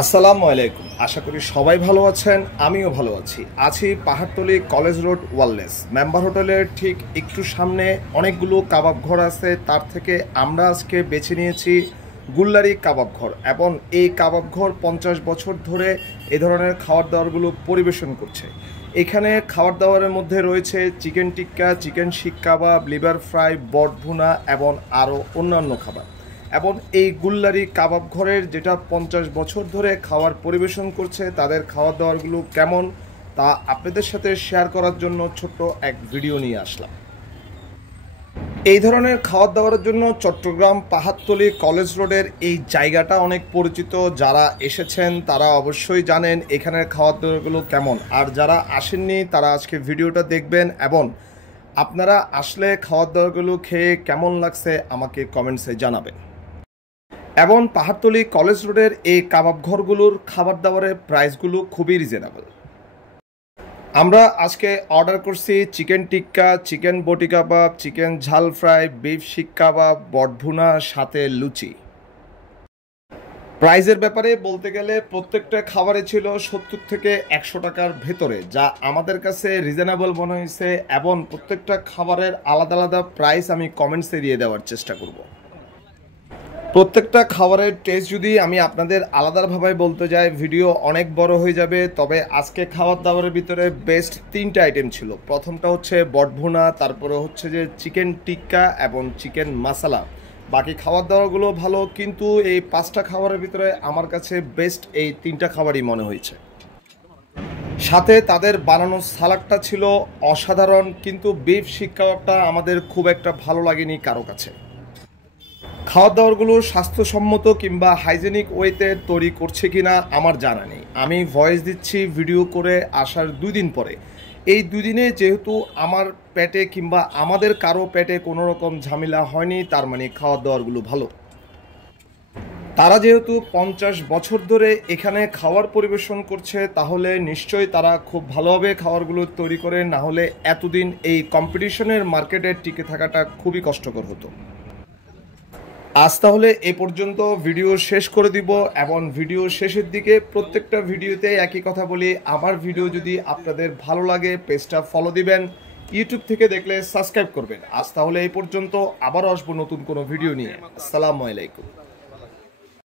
আসসালামু আলাইকুম। আশা করি সবাই ভালো আছেন, আমিও ভালো আছি পাহাড়তলী কলেজ রোড ওয়ালনেস মেম্বার হোটেলের ঠিক একটু সামনে অনেকগুলো কাবাব ঘর আছে। তার থেকে আমরা আজকে বেছে নিয়েছি গুল্লারি কাবাব ঘর, এবং এই কাবাব ঘর 50 বছর ধরে এই ধরনের খাবার দাবারগুলো পরিবেশন করছে। এখানে খাবার দাবারের মধ্যে রয়েছে চিকেন টিক্কা, চিকেন শিক কাবাব, লিভার ফ্রাই, বট ভুনা এবং আরও অন্যান্য খাবার। এবং এই গুল্লারি কাবাব ঘরের যেটা 50 বছর ধরে খাবার পরিবেশন করছে, তাদের খাবার দাবারগুলো কেমন তা আপনাদের সাথে শেয়ার করার জন্য ছোট্ট এক ভিডিও নিয়ে আসলাম। এই ধরনের খাবার দাবারের জন্য চট্টগ্রাম পাহাড়তলী কলেজ রোডের এই জায়গাটা অনেক পরিচিত। যারা এসেছেন তারা অবশ্যই জানেন এখানের খাবার দাবারগুলো কেমন, আর যারা আসেননি তারা আজকে ভিডিওটা দেখবেন এবং আপনারা আসলে খাবার দাবারগুলো খেয়ে কেমন লাগছে আমাকে কমেন্টসে জানাবেন। এবং পাহাড়তলী কলেজ রোডের এই কাবাব ঘরগুলোর খাবার দাবারের প্রাইসগুলো খুবই রিজনেবল। আমরা আজকে অর্ডার করছি চিকেন টিক্কা, চিকেন বটি কাবাব, চিকেন ঝাল ফ্রাই, বিফ শিক কাবাব, বটভুনা, সাথে লুচি। প্রাইজের ব্যাপারে বলতে গেলে প্রত্যেকটা খাবারে ছিল 70 থেকে 100 টাকার ভেতরে, যা আমাদের কাছে রিজনেবল মনে হয়েছে। এবং প্রত্যেকটা খাবারের আলাদা আলাদা প্রাইস আমি কমেন্টসে দিয়ে দেওয়ার চেষ্টা করব। প্রত্যেকটা খাবারের টেস্ট যদি আমি আপনাদের আলাদাভাবে বলতে যাই ভিডিও অনেক বড় হয়ে যাবে, তবে আজকে খাবার দাবারের ভিতরে বেস্ট 3টা আইটেম ছিল। প্রথমটা হচ্ছে বটভুনা, তারপরে হচ্ছে যে চিকেন টিক্কা এবং চিকেন মশলা। বাকি খাবার দাবারগুলো ভালো, কিন্তু এই 5টা খাবারের ভিতরে আমার কাছে বেস্ট এই 3টা খাবারই মনে হয়েছে। সাথে তাদের বানানো সালাডটা ছিল অসাধারণ, কিন্তু বিফ শিক কাবাবটা আমাদের খুব একটা ভালো লাগেনি কারো কাছে। খাওয়ার দাওয়ারগুলো স্বাস্থ্যসম্মত কিংবা হাইজেনিক ওয়েতে তৈরি করছে কিনা আমার জানা নেই। আমি ভয়েস দিচ্ছি ভিডিও করে আসার 2 দিন পরে। এই 2 দিনে যেহেতু আমার পেটে কিংবা আমাদের কারো পেটে কোনো রকম ঝামেলা হয়নি, তার মানে খাওয়ার দাওয়ারগুলো ভালো। তারা যেহেতু 50 বছর ধরে এখানে খাবার পরিবেশন করছে, তাহলে নিশ্চয়ই তারা খুব ভালোভাবে খাবারগুলো তৈরি করে, না হলে এতদিন এই কম্পিটিশনের মার্কেটে টিকে থাকাটা খুবই কষ্টকর হতো। আজ তাহলে এ পর্যন্ত ভিডিও শেষ করে দিব, এবং ভিডিও শেষের দিকে প্রত্যেকটা ভিডিওতে একই কথা বলি, আমার ভিডিও যদি আপনাদের ভালো লাগে পেজটা ফলো দিবেন, ইউটিউব থেকে দেখলে সাবস্ক্রাইব করবেন। আজ তাহলে এই পর্যন্ত, আবারও আসবো নতুন কোনো ভিডিও নিয়ে। আসসালামু আলাইকুম।